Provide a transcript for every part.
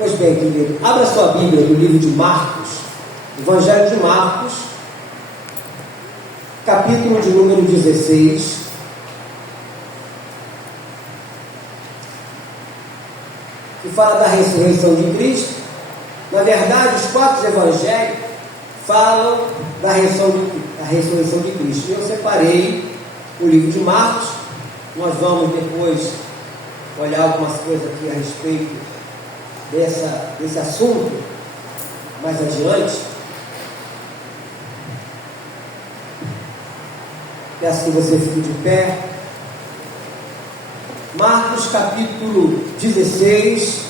Pois bem, querido, abra sua Bíblia no livro de Marcos, Evangelho de Marcos, capítulo de número 16. Que fala da ressurreição de Cristo. Na verdade, os 4 evangelhos falam da ressurreição de Cristo. Eu separei o livro de Marcos. Nós vamos depois olhar algumas coisas aqui a respeito desse assunto mais adiante. Peço que você fique de pé. Marcos capítulo 16,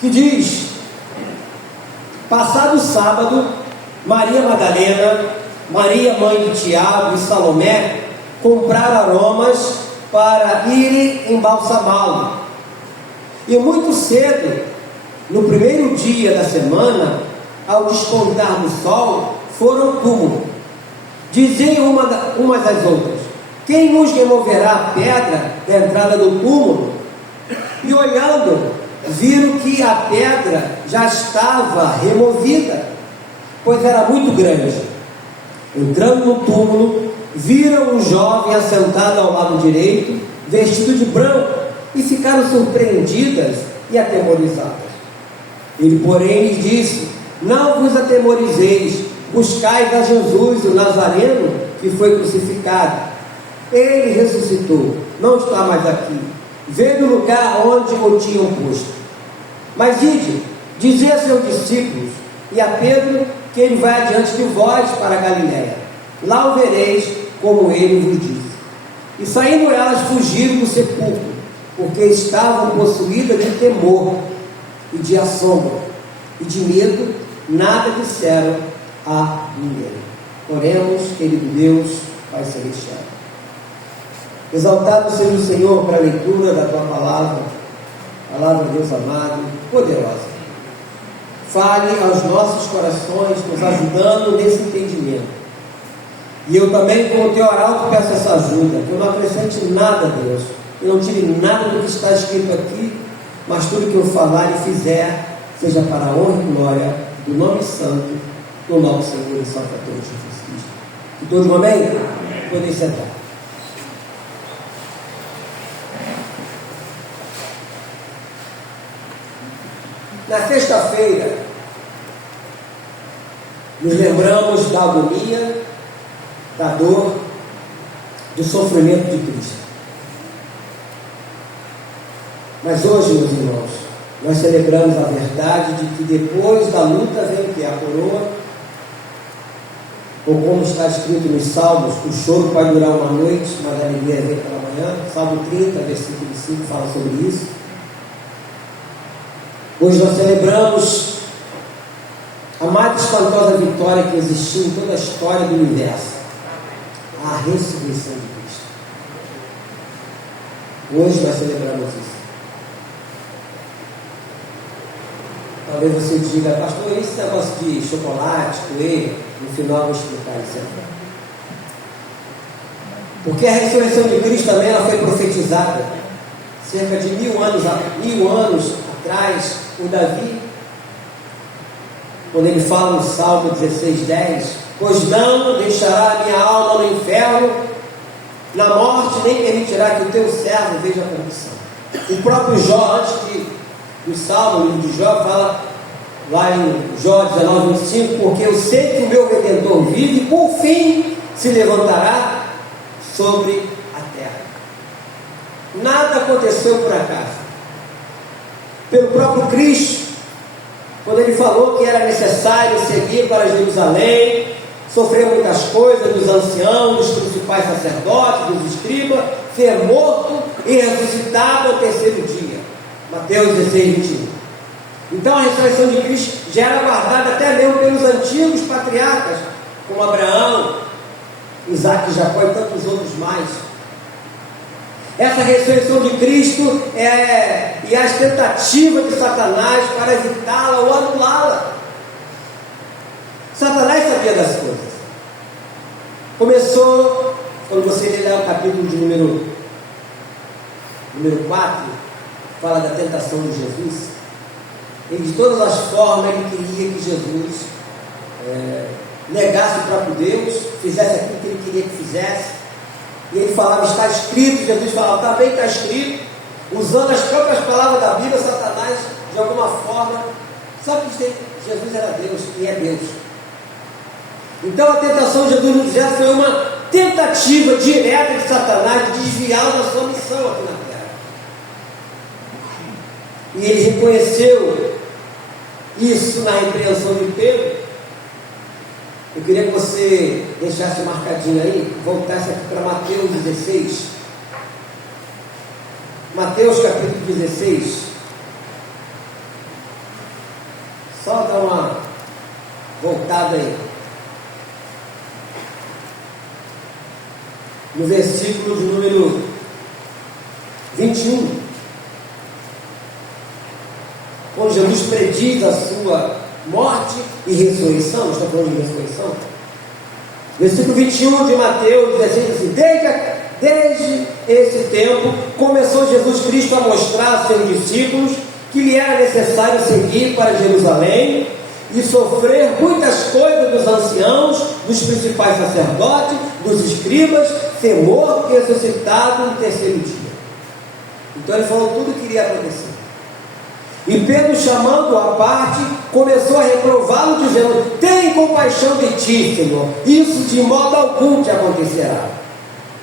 que diz: passado o sábado, Maria Madalena, Maria mãe de Tiago e Salomé compraram aromas para irem embalsamá-lo. E muito cedo, no primeiro dia da semana, ao despontar do sol, foram ao túmulo. Diziam umas às outras: quem nos removerá a pedra da entrada do túmulo? E olhando, viram que a pedra já estava removida, pois era muito grande. Entrando no túmulo, viram um jovem assentado ao lado direito, vestido de branco, e ficaram surpreendidas e atemorizadas. Ele, porém, lhes disse: não vos atemorizeis, buscais a Jesus, o Nazareno, que foi crucificado. Ele ressuscitou, não está mais aqui. Veio do lugar onde o tinham posto. Mas ide, dizei a seus discípulos e a Pedro que ele vai adiante de vós para a Galiléia. Lá o vereis, como ele vos disse. E saindo elas, fugiram do sepulcro, porque estavam possuídas de temor e de assombro e de medo, nada disseram a ninguém. Oremos, querido Deus, Pai Celestial. Exaltado seja o Senhor para a leitura da Tua palavra de Deus amado, poderosa. Fale aos nossos corações, nos ajudando nesse entendimento. E eu também, com o Teu arauto, peço essa ajuda, que eu não acrescente nada, Deus, eu não tire nada do que está escrito aqui, mas tudo que eu falar e fizer, seja para a honra e glória do nome santo do nosso Senhor e Salvador Jesus Cristo. E todos, amém? Podem sentar. Na sexta-feira, nos lembramos da agonia, da dor, do sofrimento de Cristo. Mas hoje, meus irmãos, nós celebramos a verdade de que depois da luta vem o que? A coroa. Ou como está escrito nos Salmos, o choro pode durar uma noite, mas a alegria vem pela manhã. Salmo 30, versículo 5 fala sobre isso. Hoje nós celebramos a mais espantosa vitória que existiu em toda a história do universo: a ressurreição de Cristo. Hoje nós celebramos isso. Talvez você diga: pastor, esse negócio de chocolate, coelho, no final eu vou explicar isso aqui. Porque a ressurreição de Cristo também ela foi profetizada cerca de 1000 anos atrás, por Davi, quando ele fala no Salmo 16:10: pois não deixará a minha alma no inferno, na morte nem permitirá que o teu servo veja a corrupção. O próprio Jó, antes do Salmo, o livro de Jó, fala lá em Jó 19:25: porque eu sei que o meu Redentor vive e por fim se levantará sobre a terra. Nada aconteceu por acaso. Pelo próprio Cristo, quando ele falou que era necessário seguir para Jerusalém, sofrer muitas coisas dos anciãos, dos principais sacerdotes, dos escribas, ser morto e ressuscitado ao terceiro dia. Mateus 16:21. Então a ressurreição de Cristo já era guardada até mesmo pelos antigos patriarcas, como Abraão, Isaac, Jacó e tantos outros mais. Essa ressurreição de Cristo e as tentativas de Satanás para evitá-la ou anulá-la. Satanás sabia das coisas. Começou, quando você ler o capítulo de número número 4, fala da tentação de Jesus. Ele, de todas as formas, ele queria que Jesus negasse o próprio Deus, fizesse aquilo que ele queria que fizesse. E ele falava, está escrito. Jesus falava, está bem, está escrito. Usando as próprias palavras da Bíblia, Satanás, de alguma forma, sabe que Jesus era Deus e é Deus. Então a tentação de Jesus no deserto foi uma tentativa direta de Satanás de desviá-lo da sua missão aqui na terra. E ele reconheceu isso na repreensão de Pedro. Eu queria que você deixasse marcadinho aí, voltasse aqui para Mateus 16. Mateus capítulo 16. Só dar uma voltada aí. No versículo de número 21. Quando Jesus prediz a sua morte e ressurreição, está falando de ressurreição. Versículo 21 de Mateus 16 diz assim: desde esse tempo começou Jesus Cristo a mostrar a seus discípulos que lhe era necessário seguir para Jerusalém e sofrer muitas coisas dos anciãos, dos principais sacerdotes, dos escribas, ser morto e ressuscitado no terceiro dia. Então ele falou tudo o que iria acontecer. E Pedro, chamando-o à parte, começou a reprová-lo, dizendo: tem compaixão de ti, Senhor, isso de modo algum te acontecerá.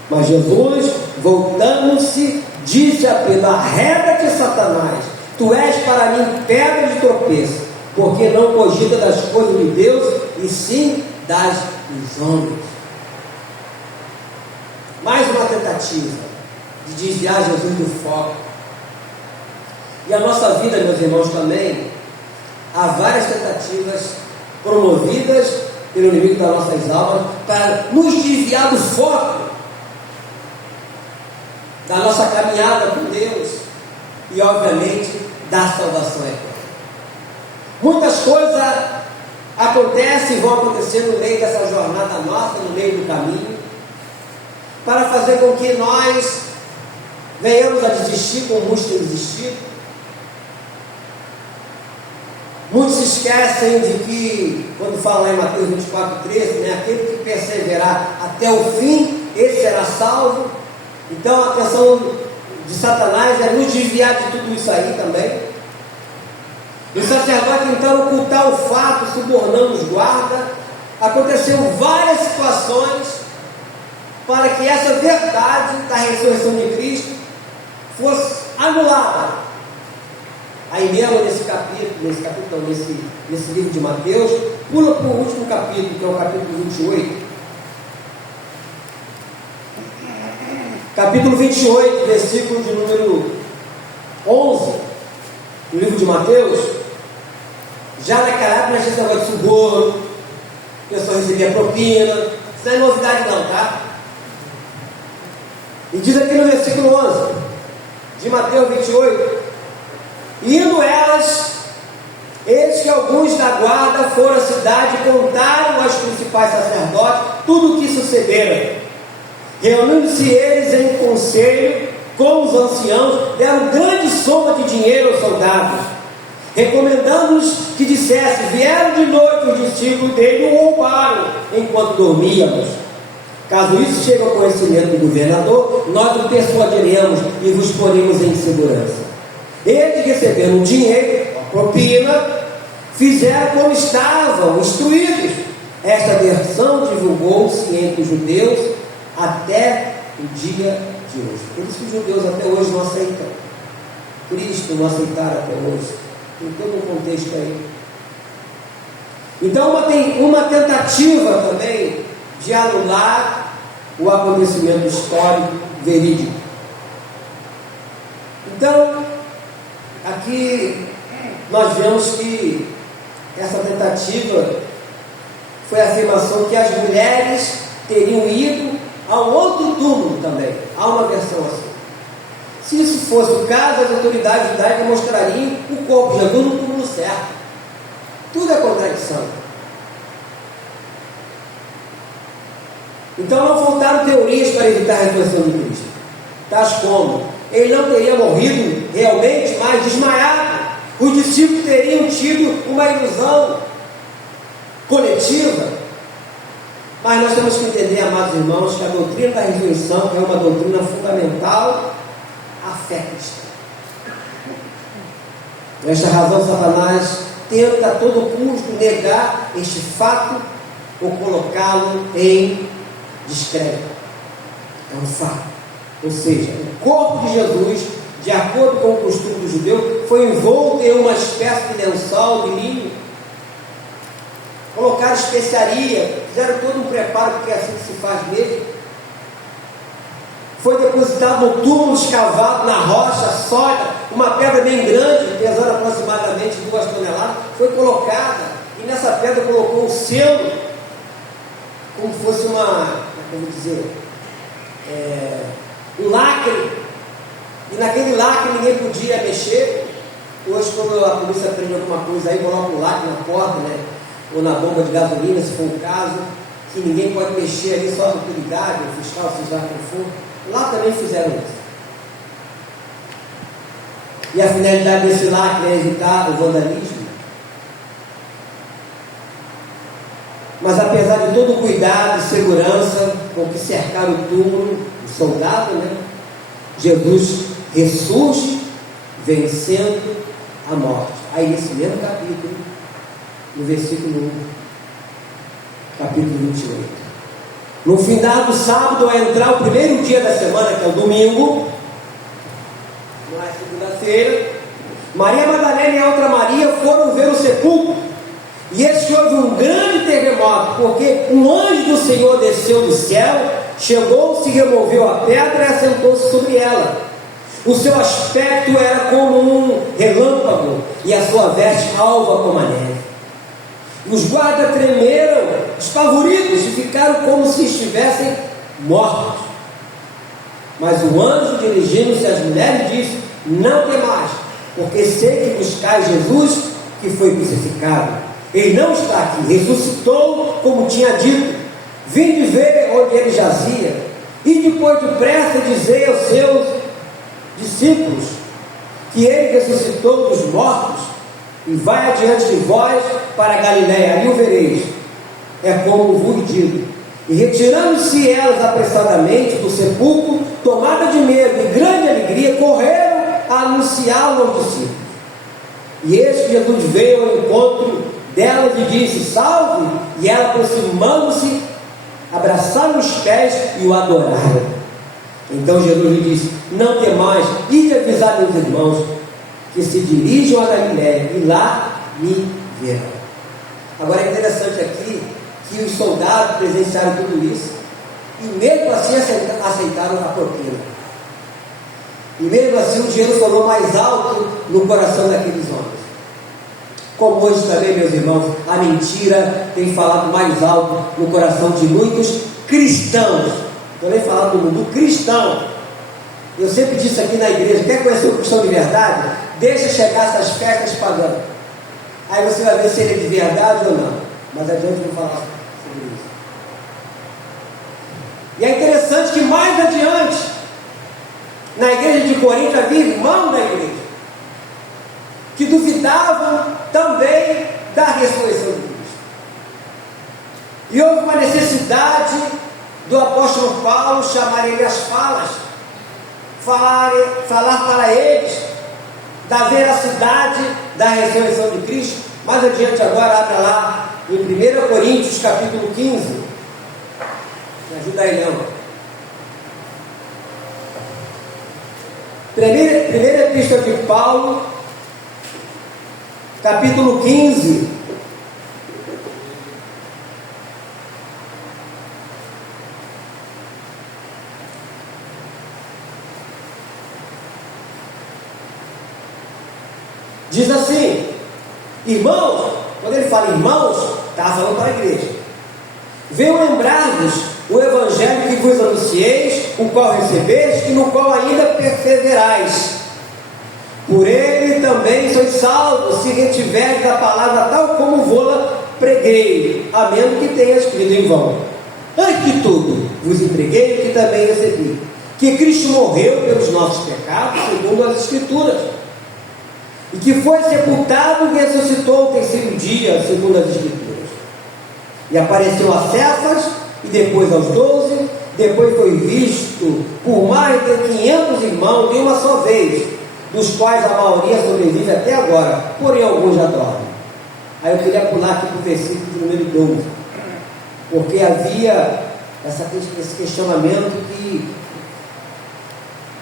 Mas Jesus, voltando-se, disse a Pedro: arreda-te, Satanás, tu és para mim pedra de tropeço, porque não cogita das coisas de Deus, e sim das dos homens. Mais uma tentativa de desviar Jesus do foco. E a nossa vida, meus irmãos, também há várias tentativas promovidas pelo inimigo das nossas almas para nos desviar do foco da nossa caminhada com Deus e, obviamente, da salvação eterna. Muitas coisas acontecem e vão acontecer no meio dessa jornada nossa, no meio do caminho, para fazer com que nós venhamos a desistir, como muitos têm desistido. Muitos se esquecem de que, quando fala lá em Mateus 24:13, aquele que perseverar até o fim, esse será salvo. Então a atenção de Satanás é nos desviar de tudo isso aí também. O sacerdote então ocultar o fato, subornando os guardas. Aconteceu várias situações para que essa verdade da ressurreição de Cristo fosse anulada. Aí mesmo nesse livro de Mateus, pula para o último capítulo, que é o capítulo 28. Capítulo 28, versículo de número 11, no livro de Mateus. Já naquela época nós tínhamos negócio de suborno, o pessoal recebia propina, isso não é novidade não, tá? E diz aqui no versículo 11 de Mateus 28: indo elas, eis que alguns da guarda foram à cidade e contaram aos principais sacerdotes tudo o que sucedera. Reunindo-se eles em conselho com os anciãos, deram grande soma de dinheiro aos soldados, recomendando-nos que dissessem: vieram de noite os discípulos dele e o roubaram enquanto dormíamos. Caso isso chegue ao conhecimento do governador, nós o persuadiremos e vos poremos em segurança. Eles, recebendo o dinheiro, a propina, fizeram como estavam instruídos. Esta versão divulgou-se entre os judeus até o dia de hoje. Por isso que os judeus até hoje não aceitam Cristo, não aceitaram até hoje. Tem todo um contexto aí. Então tem uma tentativa também de anular o acontecimento histórico verídico. Então, aqui nós vemos que essa tentativa foi a afirmação que as mulheres teriam ido ao outro túmulo também. Há uma versão assim. Se isso fosse o caso, as autoridades judaicas mostrariam o corpo de Jesus no túmulo certo. Tudo é contradição. Então não faltaram teorias para evitar a ressurreição de Cristo, tais como ele não teria morrido realmente, mas desmaiado. Os discípulos teriam tido uma ilusão coletiva. Mas nós temos que entender, amados irmãos, que a doutrina da ressurreição é uma doutrina fundamental à fé cristã. Por esta razão, Satanás tenta a todo custo negar este fato ou colocá-lo em descrédito. É um fato. Ou seja, o corpo de Jesus, de acordo com o costume do judeu, foi envolto em uma espécie de lençol de linho. Colocaram especiaria, fizeram todo um preparo, porque é assim que se faz mesmo. Foi depositado no túmulo escavado na rocha sólida, uma pedra bem grande, pesando aproximadamente 2 toneladas, foi colocada, e nessa pedra colocou um selo, como fosse um lacre, e naquele lacre ninguém podia mexer. Hoje, quando a polícia prende alguma coisa aí, coloca um lacre na porta, né? Ou na bomba de gasolina, se for o caso, que ninguém pode mexer ali, só a autoridade, o fiscal, seja lá quem for. Lá também fizeram isso. E a finalidade desse lacre é evitar o vandalismo. Mas apesar de todo o cuidado e segurança com que cercaram o túmulo, o soldado, né? Jesus ressurge vencendo a morte. Aí nesse mesmo capítulo, no versículo 1, capítulo 28. No final do sábado, ao entrar o primeiro dia da semana, que é o domingo, não é segunda-feira, Maria Madalena e a outra Maria foram ver o sepulcro. E eis que houve um grande terremoto, porque um anjo do Senhor desceu do céu, chegou, se removeu a pedra e assentou-se sobre ela. O seu aspecto era como um relâmpago, e a sua veste alva como a neve. Os guardas tremeram, espavoridos, e ficaram como se estivessem mortos. Mas o anjo, dirigindo-se às mulheres, disse: não temais, porque sei que buscais Jesus, que foi crucificado. Ele não está aqui, ressuscitou, como tinha dito. Vinde ver onde ele jazia, e depois depressa dizei aos seus discípulos que ele ressuscitou dos mortos, e vai adiante de vós para a Galiléia, ali o vereis. É como vos digo. E retirando-se elas apressadamente do sepulcro, tomada de medo e grande alegria, correram a anunciá-lo aos discípulos. E eis que Jesus veio ao encontro delas e disse: salve! E ela, aproximando-se, abraçaram os pés e o adoraram. Então Jesus lhe disse: não temais, ide avisar meus irmãos que se dirijam a Galiléia, e lá me verão. Agora é interessante aqui que os soldados presenciaram tudo isso, e mesmo assim aceitaram a propina. E mesmo assim o dinheiro falou mais alto no coração daqueles homens. Como hoje também, meus irmãos, a mentira tem falado mais alto no coração de muitos cristãos. Estou nem falando do mundo cristão. Eu sempre disse aqui na igreja: quer conhecer o cristão de verdade? Deixa chegar essas festas pagãs. Aí você vai ver se ele é de verdade ou não. Mas adiante eu vou falar sobre isso. E é interessante que mais adiante, na igreja de Corinto, havia irmãos da igreja que duvidavam também da ressurreição de Cristo. E houve uma necessidade do apóstolo Paulo chamar ele às falar para eles da veracidade da ressurreição de Cristo. Mais adiante agora, abra lá em 1 Coríntios capítulo 15. Me ajuda aí, Leão. Primeira epístola de Paulo, capítulo 15. Diz assim: irmãos, quando ele fala irmãos, está falando para a igreja. Venho lembrar-vos o evangelho que vos anuncieis, o qual recebeste e no qual ainda perseverais. Por ele também sois salvos, se retiveres a palavra tal como vou-la preguei, a menos que tenha escrito em vão. Antes de tudo, vos entreguei o que também recebi, que Cristo morreu pelos nossos pecados, segundo as Escrituras, e que foi sepultado e ressuscitou o terceiro dia, segundo as Escrituras, e apareceu a Cefas, e depois aos 12, depois foi visto por mais de 500 irmãos de uma só vez, dos quais a maioria sobrevive até agora, porém alguns já dormem. Aí eu queria pular aqui para o versículo de número 12, porque havia esse questionamento que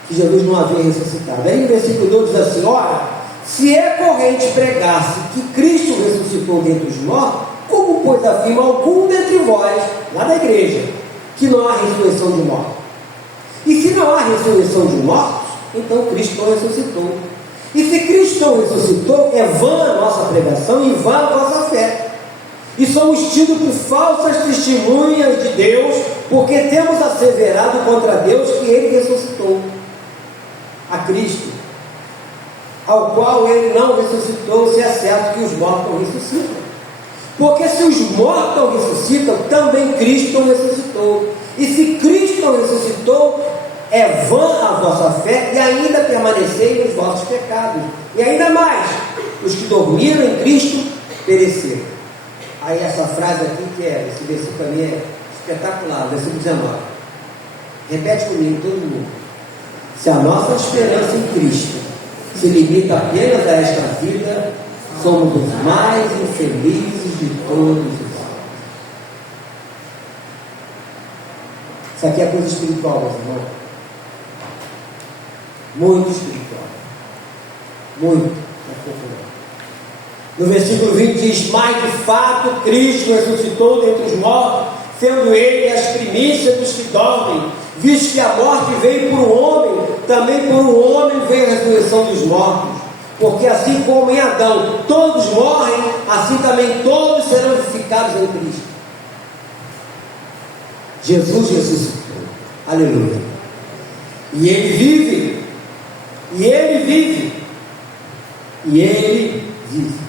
Jesus não havia ressuscitado. Aí no versículo 12 diz assim: ora, se é corrente pregasse que Cristo ressuscitou dentre os mortos, como pois afirma algum dentre vós, lá da igreja, que não há ressurreição de mortos? E se não há ressurreição de mortos, então Cristo não ressuscitou. E se Cristo não ressuscitou, é vã a nossa pregação e vã a vossa fé. E somos tidos por falsas testemunhas de Deus, porque temos asseverado contra Deus que Ele ressuscitou a Cristo, ao qual Ele não ressuscitou, se é certo que os mortos não ressuscitam. Porque se os mortos não ressuscitam, também Cristo não ressuscitou. E se Cristo não ressuscitou, é vã a vossa fé, e ainda permaneceis nos vossos pecados. E ainda mais, os que dormiram em Cristo pereceram. Aí essa frase aqui, esse versículo para mim é espetacular, versículo 19. Repete comigo, todo mundo. Se a nossa esperança em Cristo se limita apenas a esta vida, somos os mais infelizes de todos os homens. Isso aqui é coisa espiritual, meus irmãos. Muito espiritual. Muito. No versículo 20 diz: mas de fato Cristo ressuscitou dentre os mortos, sendo Ele as primícias dos que dormem, visto que a morte veio por um homem, também por um homem veio a ressurreição dos mortos. Porque assim como em Adão todos morrem, assim também todos serão vivificados em Cristo. Jesus ressuscitou. Aleluia. E Ele vive. E Ele vive. E Ele vive.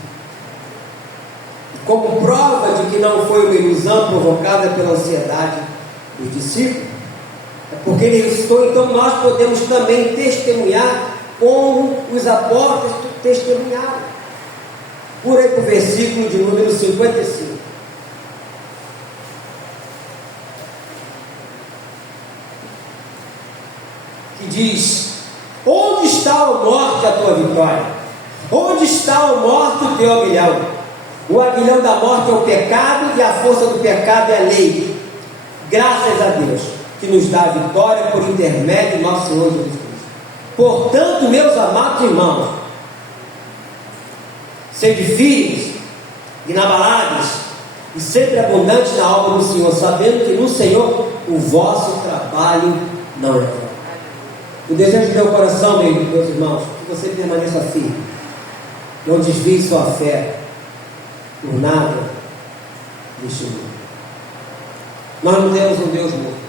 E como prova de que não foi uma ilusão provocada pela ansiedade dos discípulos, é porque Ele ressuscitou, então nós podemos também testemunhar como os apóstolos testemunharam. Por aí para o versículo de número 55. Que diz: onde está, ó morte, a tua vitória? Onde está, ó morte, o teu aguilhão? O aguilhão da morte é o pecado, e a força do pecado é a lei. Graças a Deus, que nos dá a vitória por intermédio de nosso Senhor Jesus Cristo. Portanto, meus amados irmãos, sede firmes, inabaláveis e sempre abundantes na obra do Senhor, sabendo que no Senhor o vosso trabalho não é vão. O desejo do meu coração, meus irmãos, que você permaneça firme, não desvie sua fé por nada deste mundo. Nós não temos um Deus morto.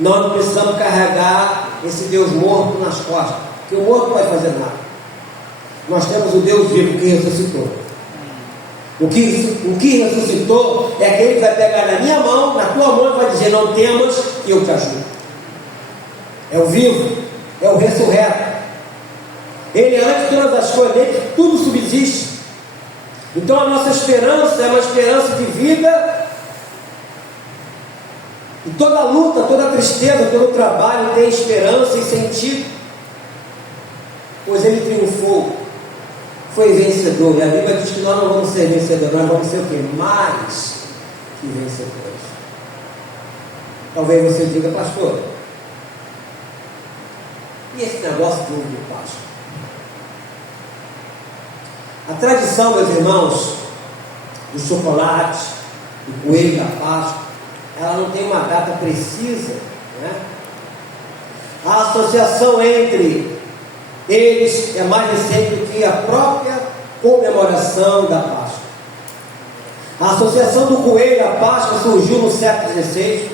Nós não precisamos carregar esse Deus morto nas costas, porque o morto não pode fazer nada. Nós temos o Deus vivo que ressuscitou. O que ressuscitou é aquele que vai pegar na minha mão, na tua mão, e vai dizer: não temas, que eu te ajudo. É o vivo, é o ressurreto. Ele é antes de todas as coisas, nele tudo subsiste. Então a nossa esperança é uma esperança de vida. E toda luta, toda tristeza, todo trabalho tem esperança e sentido, pois Ele triunfou, foi vencedor. E a Bíblia diz que nós não vamos ser vencedores, nós vamos ser o quê? Mais que vencedores. Talvez você diga: pastor, e esse negócio do ovo de Páscoa? A tradição, meus irmãos, do chocolate, do coelho da Páscoa, ela não tem uma data precisa, né? A associação entre eles é mais recente do que a própria comemoração da Páscoa. A associação do coelho à Páscoa surgiu no século XVI,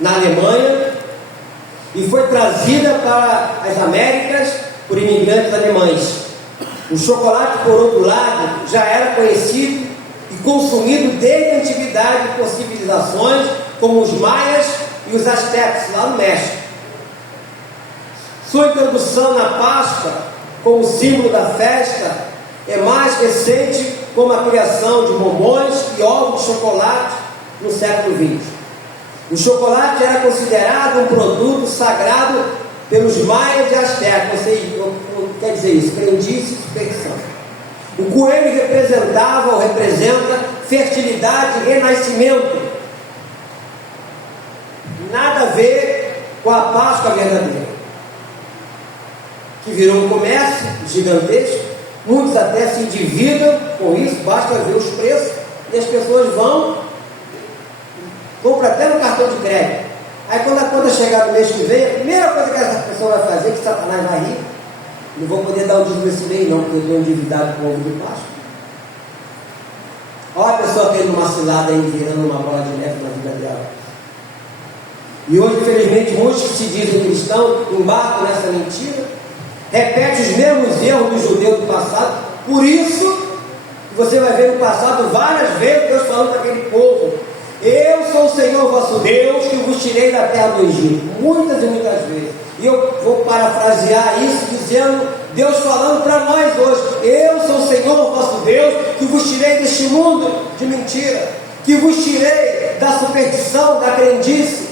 na Alemanha, e foi trazida para as Américas por imigrantes alemães. O chocolate, por outro lado, já era conhecido e consumido desde a antiguidade por civilizações como os maias e os astecas, lá no México. Sua introdução na Páscoa, como símbolo da festa, é mais recente, como a criação de bombons e ovos de chocolate no século XX. O chocolate era considerado um produto sagrado pelos maias e astecas, quer dizer isso, crendice e superstição. O coelho representava ou representa fertilidade e renascimento. Nada a ver com a Páscoa verdadeira, que virou um comércio gigantesco. Muitos até se endividam com isso, basta ver os preços, e as pessoas vão, compram até no cartão de crédito. Aí quando a conta chegar no mês que vem, a primeira coisa que essa pessoa vai fazer, que Satanás vai rir, não vou poder dar o dízimo esse mês não, porque eu estou endividado com o ovo de Páscoa. Olha a pessoa tendo uma cilada aí, virando uma bola de neve na vida dela. E hoje, infelizmente, muitos que se dizem cristãos embarcam nessa mentira, repetem os mesmos erros dos judeus do passado. Por isso, você vai ver no passado várias vezes Deus falando para aquele povo: eu sou o Senhor vosso Deus, que vos tirei da terra do Egito. Muitas e muitas vezes. E eu vou parafrasear isso dizendo, Deus falando para nós hoje: eu sou o Senhor vosso Deus, que vos tirei deste mundo de mentira, que vos tirei da superstição, da crendice,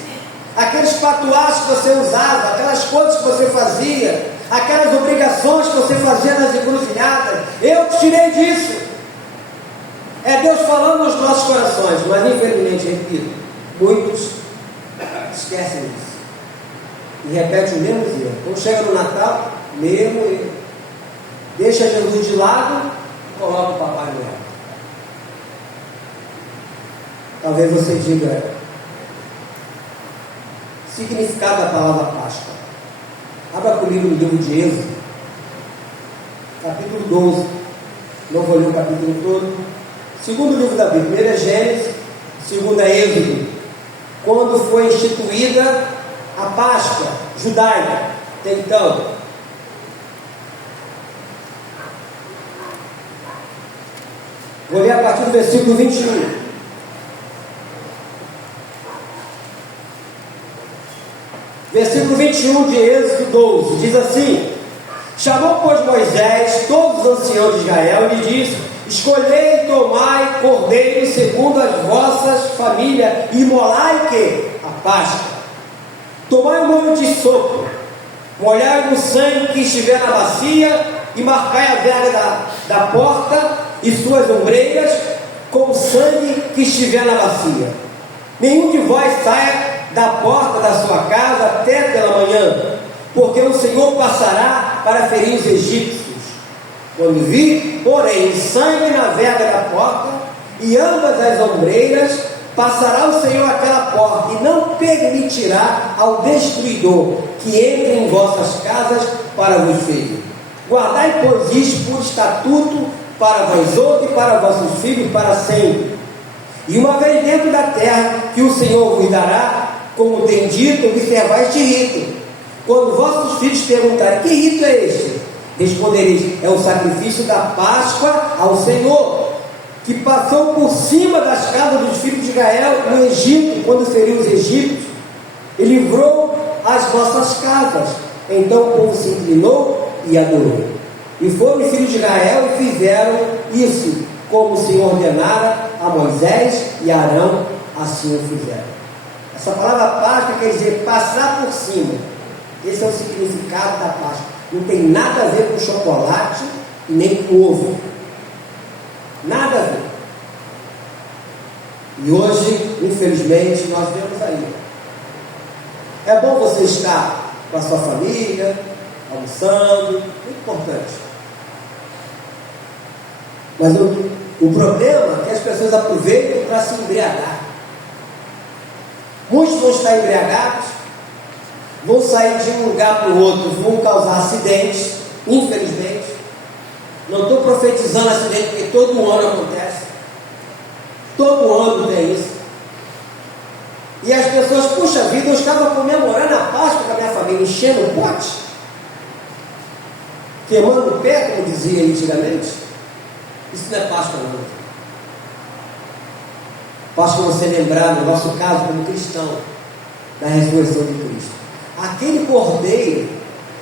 aqueles patuás que você usava, aquelas coisas que você fazia, aquelas obrigações que você fazia nas encruzilhadas. Eu te tirei disso. É Deus falando nos nossos corações, mas infelizmente, repito, muitos esquecem disso e repetem os mesmos erros. Quando chega no Natal, mesmo erro. Deixa Jesus de lado e coloca o Papai Noel. Talvez você diga: significado da palavra Páscoa. Abra comigo no livro de Êxodo, capítulo 12. Não vou ler o capítulo todo. Segundo livro da Bíblia, primeiro é Gênesis, segundo é Êxodo. Quando foi instituída a Páscoa judaica, até então. Vou ler a partir do versículo 21. Versículo 21 de Êxodo 12, diz assim: chamou, pois, Moisés todos os anciãos de Israel e lhe disse: escolhei e tomai cordeiro segundo as vossas famílias, e molai que? A Páscoa. Tomai um molho de sopo, molhai no sangue que estiver na bacia, e marcai a verga da porta e suas ombreiras com o sangue que estiver na bacia. Nenhum de vós saia da porta da sua casa até pela manhã, porque o Senhor passará para ferir os egípcios. Quando vir, porém, sangue na verga da porta e ambas as ombreiras, passará o Senhor aquela porta e não permitirá ao destruidor que entre em vossas casas para vos ferir. Guardai, pois, isto por estatuto para vós outros e para vossos filhos para sempre. E uma vez dentro da terra que o Senhor vos dará, como tem dito, observai este rito. Quando vossos filhos perguntarem: que rito é este? Respondereis: é o sacrifício da Páscoa ao Senhor, que passou por cima das casas dos filhos de Israel no Egito, quando feriu os egípcios, e livrou as vossas casas. Então o povo se inclinou e adorou. E foram os filhos de Israel e fizeram isso, como o Senhor ordenara a Moisés e a Arão, assim o fizeram. Essa palavra Páscoa quer dizer passar por cima. Esse é o significado da Páscoa. Não tem nada a ver com chocolate nem com ovo. Nada a ver. E hoje, infelizmente, nós vemos aí. É bom você estar com a sua família, almoçando, muito importante. Mas o problema é que as pessoas aproveitam para se embriagar. Muitos vão estar embriagados, vão sair de um lugar para o outro, vão causar acidentes, infelizmente. Não estou profetizando acidente, porque todo ano acontece. Todo ano tem isso. E as pessoas: puxa vida, eu estava comemorando a Páscoa com a minha família, enchendo o pote, queimando o pé, como dizia antigamente. Isso não é Páscoa, não. Páscoa é você lembrar, no nosso caso, como cristão, da ressurreição de Cristo. Aquele cordeiro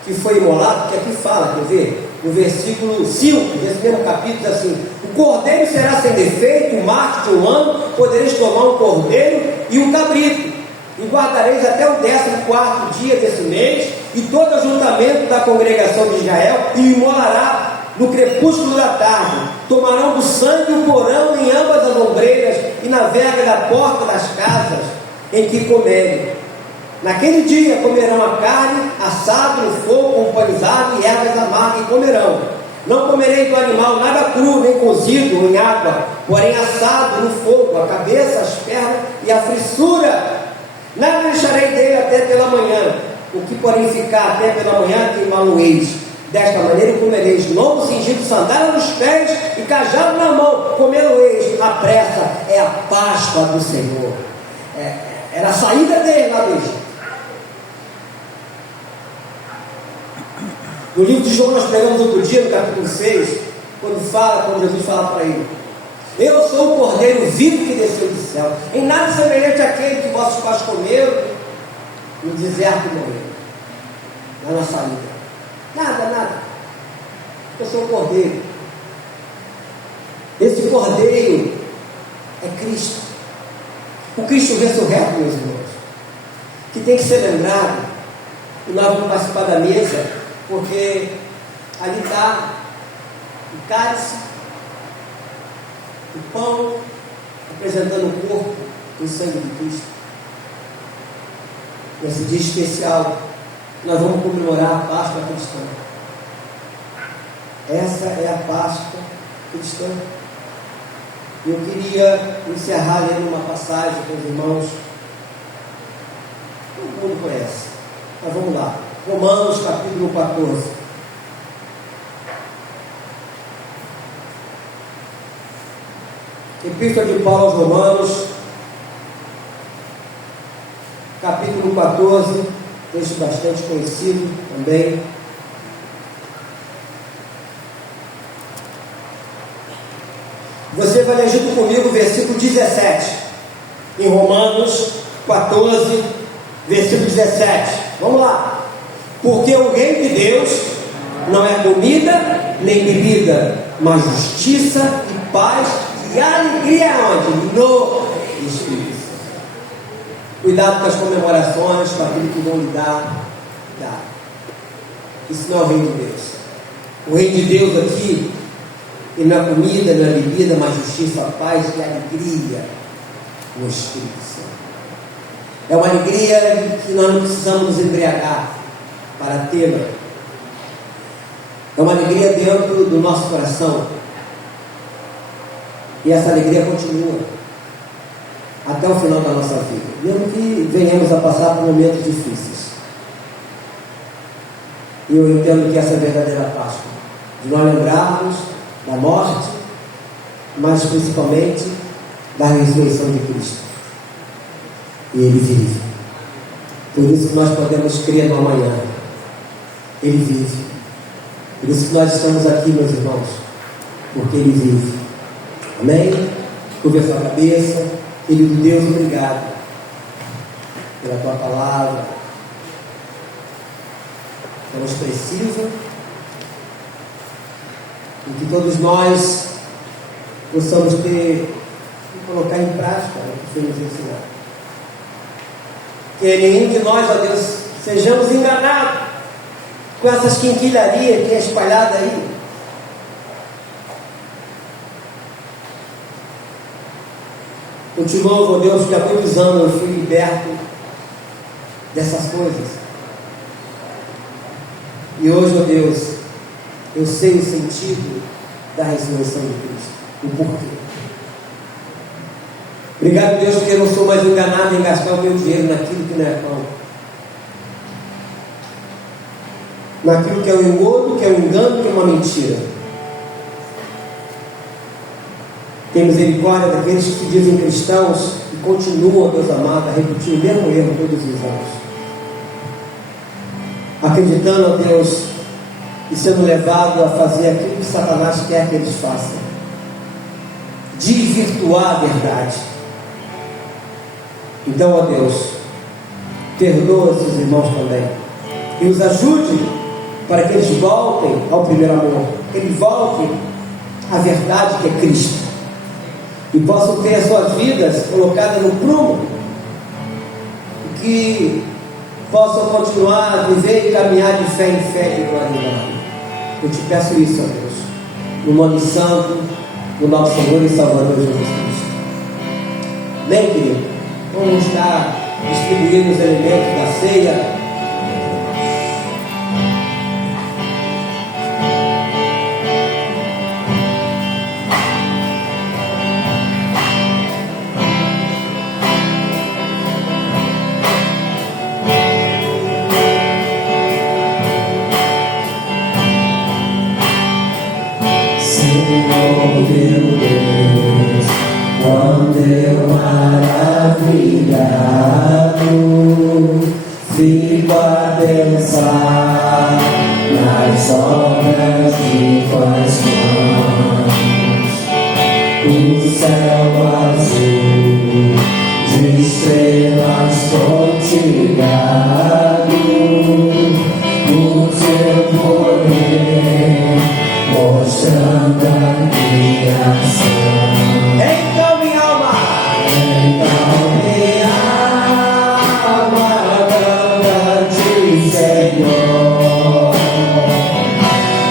que foi imolado, que aqui fala, quer ver? No versículo 5 desse mesmo capítulo, diz assim: o cordeiro será sem defeito, o macho de um ano, podereis tomar um cordeiro e um cabrito, e guardareis até o 14º dia desse mês, e todo ajuntamento da congregação de Israel, e imolará no crepúsculo da tarde. Tomarão do sangue e o porão em ambas as ombreiras, e na verga da porta das casas em que comerem. Naquele dia comerão a carne assada no fogo, com panizado e ervas amargas, e comerão. Não comereis do animal nada cru, nem cozido em água, porém assado no fogo, a cabeça, as pernas e a frissura. Nada deixarei dele até pela manhã. O que porém ficar até pela manhã, queimá-lo-eis. Desta maneira comereis lombo cingido, sandália nos pés e cajado na mão, comê-lo-eis à pressa. É a Páscoa do Senhor. Era a saída dele lá do Egito. No livro de João nós pegamos outro dia, no capítulo 6, quando Jesus fala para ele: eu sou o cordeiro vivo que desceu do céu, em nada semelhante àquele que vossos pais comeram no deserto e morreram, lá na saída. Nada. Eu sou o cordeiro. Esse cordeiro é Cristo, o Cristo ressurreto, meus irmãos, que tem que ser lembrado. E nós vamos participar da mesa, porque ali está o cálice, o pão, representando o corpo e o sangue de Cristo. Nesse dia especial, nós vamos comemorar a Páscoa cristã. Essa é a Páscoa cristã. Eu queria encerrar lendo uma passagem com os irmãos. Todo mundo conhece, mas vamos lá. Romanos capítulo 14. Epístola de Paulo aos Romanos, capítulo 14, texto bastante conhecido também. Você vai ler junto comigo o versículo 17, em Romanos 14, versículo 17. Vamos lá. Porque o reino de Deus não é comida nem bebida, mas justiça e paz e alegria onde? No Espírito Santo. Cuidado com as comemorações, com aquilo que vão lhe dar. Isso não é o reino de Deus. O reino de Deus aqui, ele não é comida, não é bebida, mas justiça, paz e alegria no Espírito Santo. É uma alegria que nós não precisamos nos embriagar para tê-la. É uma alegria dentro do nosso coração. E essa alegria continua até o final da nossa vida, mesmo que venhamos a passar por momentos difíceis. E eu entendo que essa é a verdadeira Páscoa, de nós lembrarmos da morte, mas principalmente da ressurreição de Cristo. E Ele vive. Por isso que nós podemos crer no amanhã. Ele vive. Por isso que nós estamos aqui, meus irmãos, porque Ele vive. Amém? Curva a sua cabeça. Querido Deus, obrigado pela Tua palavra, tão expressiva, e que todos nós possamos colocar em prática o que foi nos ensinado. Que nenhum de nós, ó Deus, sejamos enganados com essas quinquilharias que é espalhada aí. Eu te louvo, ó Deus, que há muitos anos eu fui liberto dessas coisas. E hoje, ó Deus, eu sei o sentido da ressurreição de Cristo, o porquê. Obrigado, Deus, porque eu não sou mais enganado em gastar o meu dinheiro naquilo que não é pão, naquilo que é o engodo, que é o engano, que é uma mentira. Tem misericórdia daqueles que se dizem cristãos e continuam, Deus amado, a repetir o mesmo erro todos os anos, acreditando, ó Deus, e sendo levado a fazer aquilo que Satanás quer que eles façam, desvirtuar a verdade. Então, ó Deus, perdoa esses irmãos também e os ajude para que eles voltem ao primeiro amor, que eles voltem à verdade que é Cristo, e possam ter as suas vidas colocadas no prumo, e que possam continuar a viver e caminhar de fé em fé, de glória em glória. Eu te peço isso, ó Deus, no nome santo do nosso Senhor e Salvador Jesus Cristo. Bem, querido, vamos estar distribuindo os elementos da ceia. Senhor meu Deus, quando eu maravilhado fico a pensar nas obras de tuas mãos, o céu azul de estrelas pontilhado, o teu poder mostrando a criação. Então minha alma canta-te, Senhor.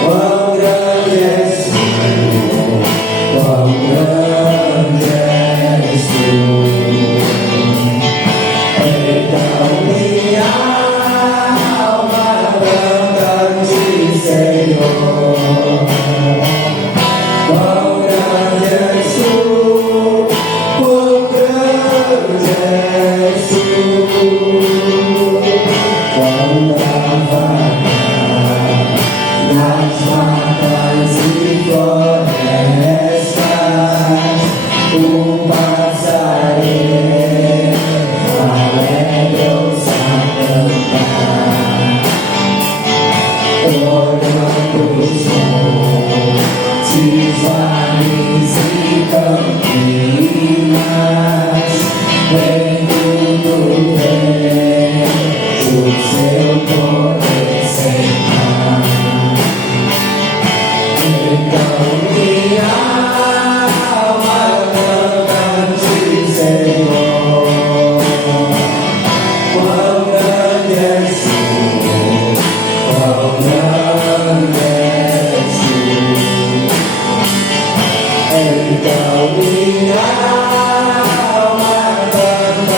Quão grande és tu, quão grande és tu. Então minha alma canta-te, Senhor. Quão grande és tu, quão grande és tu. Quão navegado nas matas e florestas, o passarinho alegre ouça cantar, olhando os montes, vales e campinas, em tudo vejo o seu poder sentar. Então minha alma canta-te, Senhor. Quão grande és tu, quão grande és tu. Então minha alma canta-te,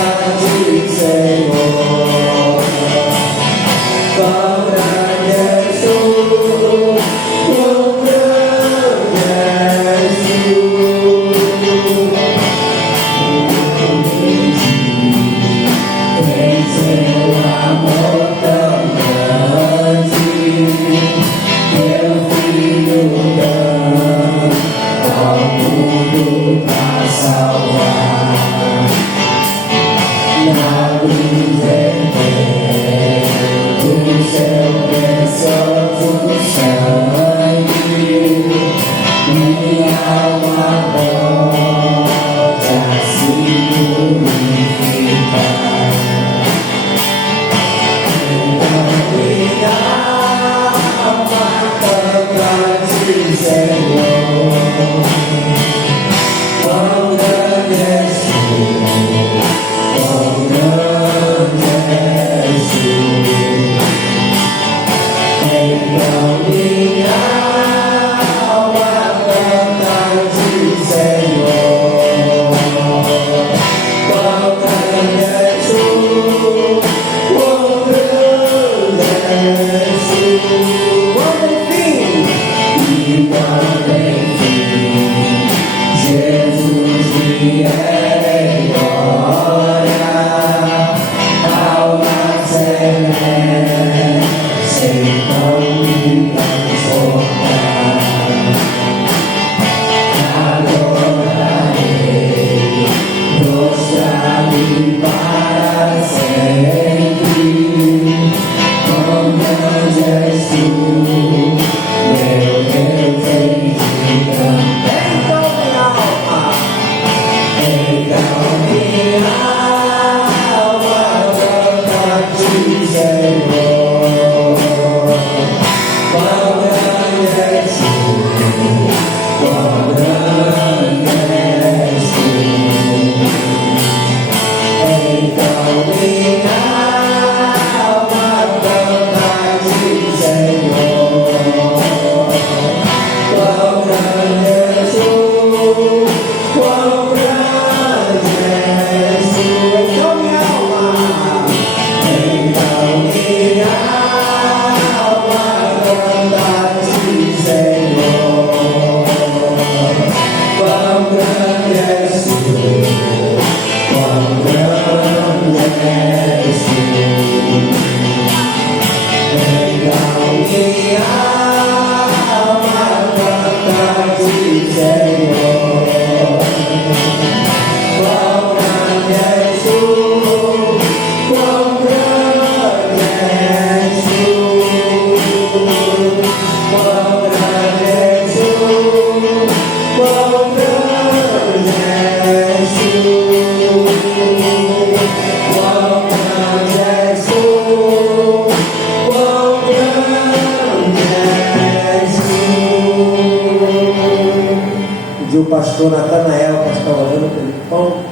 pedir o pastor Natanael para estar orando pelo pão.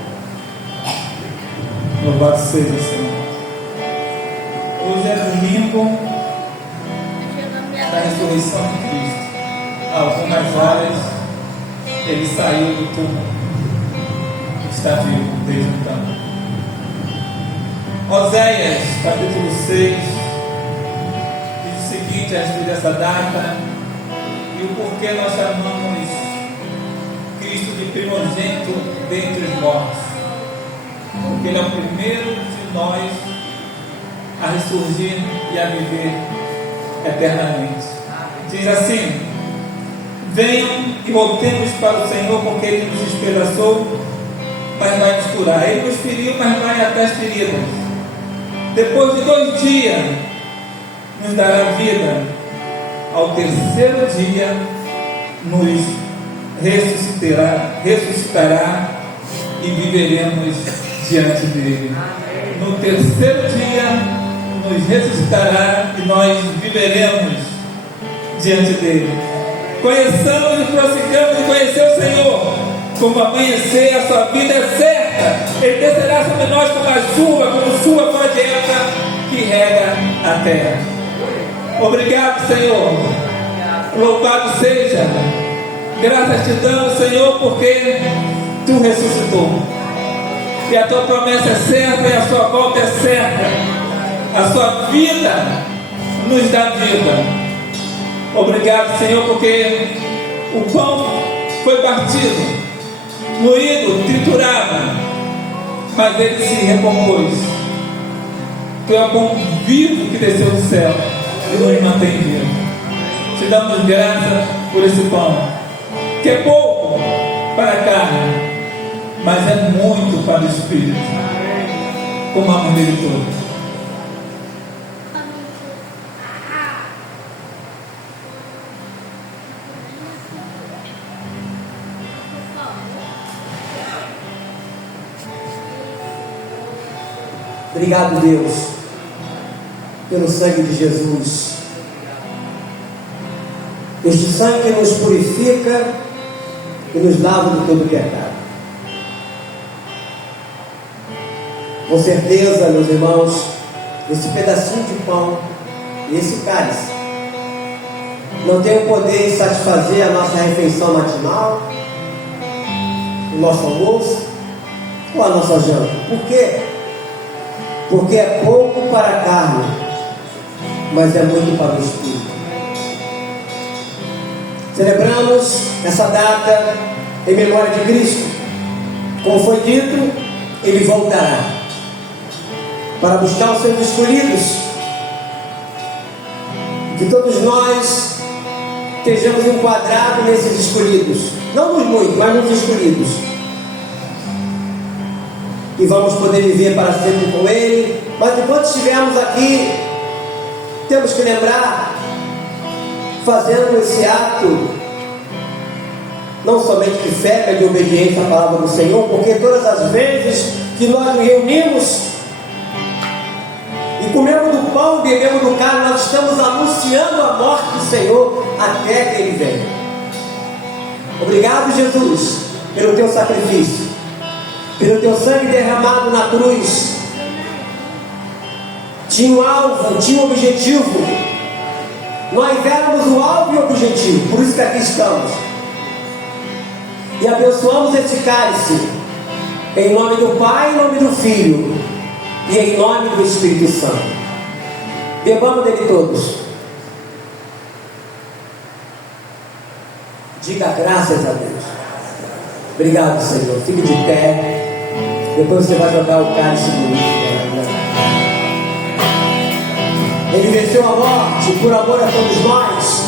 Louvado seja o Senhor. Hoje é domingo da ressurreição de Cristo. Algumas áreas ele saiu do túmulo, está vivo desde então. Oséias, capítulo 6, diz o seguinte a respeito dessa data e o porquê nós chamamos Cristo de primogênito dentre os mortos. Porque Ele é o primeiro de nós a ressurgir e a viver eternamente. Diz assim: venham e voltemos para o Senhor, porque Ele nos despedaçou, mas vai nos curar. Ele nos feriu, mas vai até as feridas. Depois de 2 dias, nos dará vida. Ao terceiro dia, nos ressuscitará e viveremos diante dele. No terceiro dia, nos ressuscitará e nós viveremos diante dele. Conheçamos e prossigamos de conhecer o Senhor. Como amanhecer, a sua vida é certa. Ele descerá sobre nós como chuva fora de época que rega a terra. Obrigado, Senhor. Louvado seja. Graças te damos, Senhor, porque tu ressuscitou. E a tua promessa é certa e a sua volta é certa. A sua vida nos dá vida. Obrigado, Senhor, porque o pão foi partido, moído, triturado, mas ele se recompôs. Tu é o pão vivo que desceu do céu e nos mantém vivos. Te damos graça por esse pão, que é pouco para a carne, mas é muito para o Espírito. Comamos dele todo. Obrigado, Deus, pelo sangue de Jesus. Este sangue nos purifica e nos lava de todo pecado. Com certeza, meus irmãos, esse pedacinho de pão e esse cálice não tem o poder de satisfazer a nossa refeição matinal, o nosso almoço ou a nossa janta. Por quê? Porque é pouco para a carne, mas é muito para o Espírito. Celebramos essa data em memória de Cristo. Como foi dito, Ele voltará para buscar os seus escolhidos. Que todos nós estejamos enquadrados nesses escolhidos. Não nos muitos, mas nos escolhidos. E vamos poder viver para sempre com Ele. Mas enquanto estivermos aqui, temos que lembrar, fazendo esse ato, não somente de fé, mas de obediência à palavra do Senhor, porque todas as vezes que nós nos reunimos e comemos do pão e bebemos do cálice, nós estamos anunciando a morte do Senhor até que Ele venha. Obrigado, Jesus, pelo teu sacrifício, pelo teu sangue derramado na cruz. Tinha um alvo, tinha um objetivo. Nós éramos o alvo e o objetivo, por isso que aqui estamos. E abençoamos esse cálice em nome do Pai, em nome do Filho e em nome do Espírito Santo. Bebamos dele todos. Diga graças a Deus. Obrigado, Senhor. Fique de pé. Depois você vai jogar o cálice no lixo. Ele venceu a morte por amor a todos nós.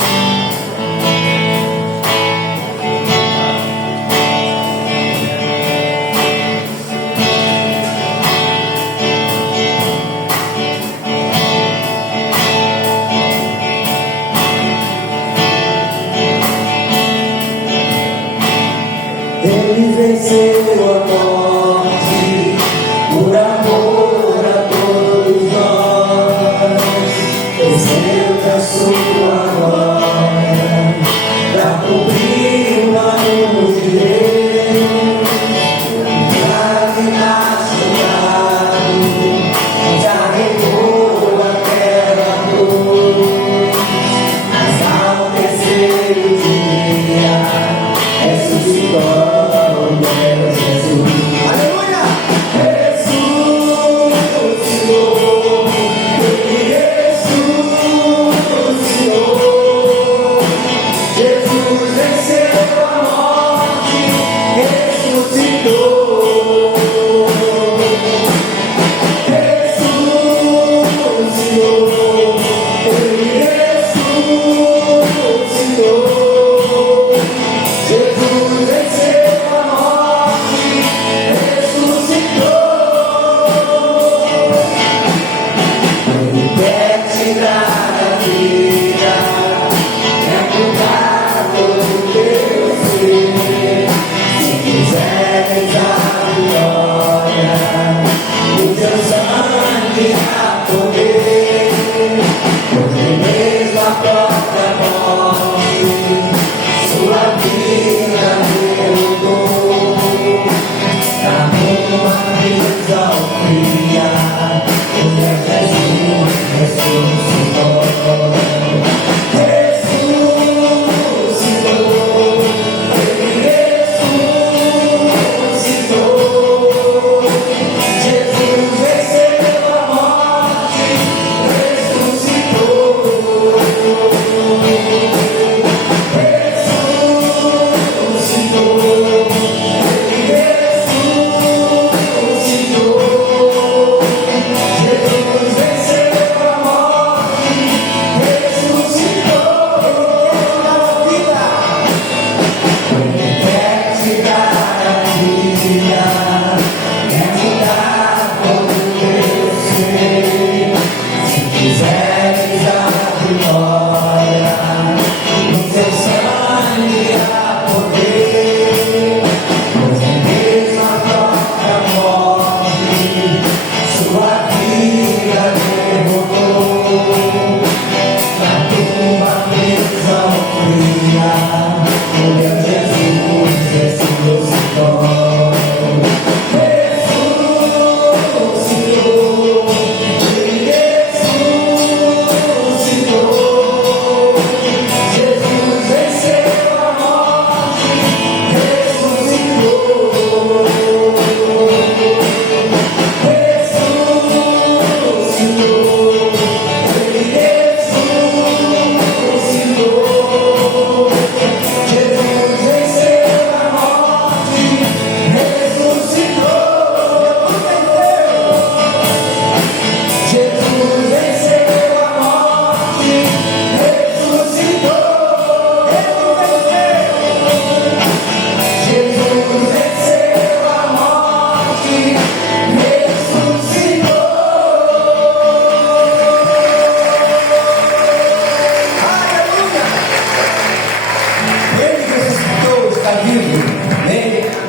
Ele venceu a morte por amor a todos nós. Receba a sua glória para cumprir o plano de Deus.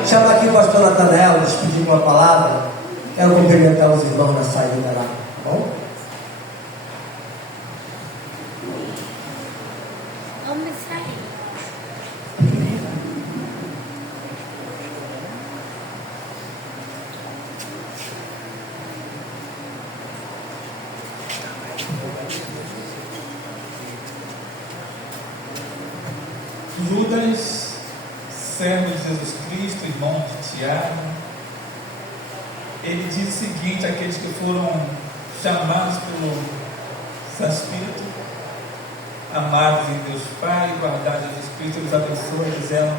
Chama aqui o pastor Natanael, despedir uma palavra. Quero cumprimentar os irmãos na saída lá, tá bom? Vamos sair. Judas, servo de Jesus Cristo, irmão de Tiago, ele diz o seguinte àqueles que foram chamados pelo Santo Espírito, amados em Deus Pai, guardados em Jesus Cristo, ele os abençoa, dizendo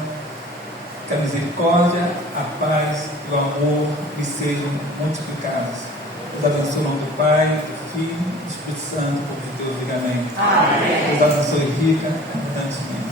que a misericórdia, a paz e o amor lhes sejam multiplicados. Os abençoe o nome do Pai, do Filho e do Espírito Santo, por Deus, diga amém. Amém. Os abençoe rica, abundantemente.